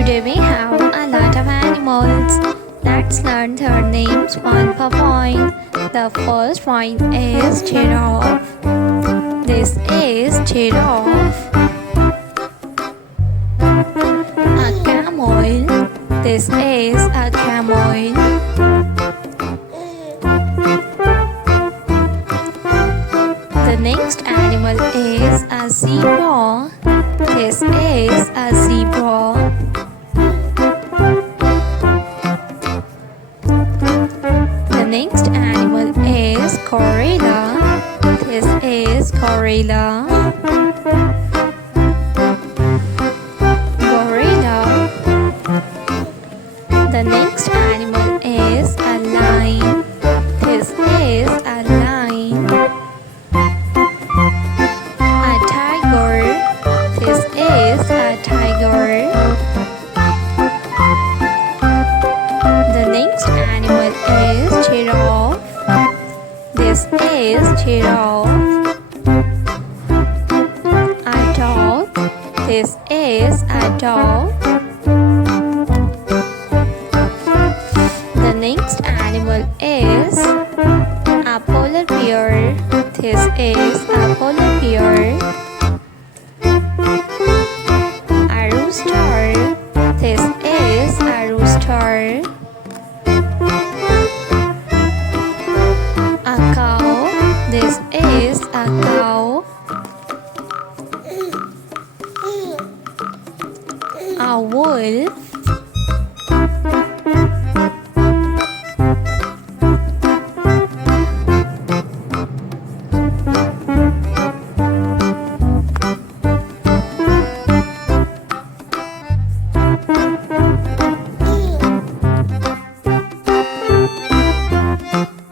Today we have a lot of animals. Let's learn their names one per point. The first one is giraffe. This is giraffe. A camel. This is a camel. The next animal is a zebra. This is a zebra. The next animal is gorilla. This is gorilla. Gorilla. The next animal is a lion. This is a lion. A tiger. This is a tiger. The next animal is giraffe. This is giraffe. A dog. This is a dog. The next animal is a polar bear. This is a polar bear. A rooster. This is a rooster. A cow. This is a cow. A wolf.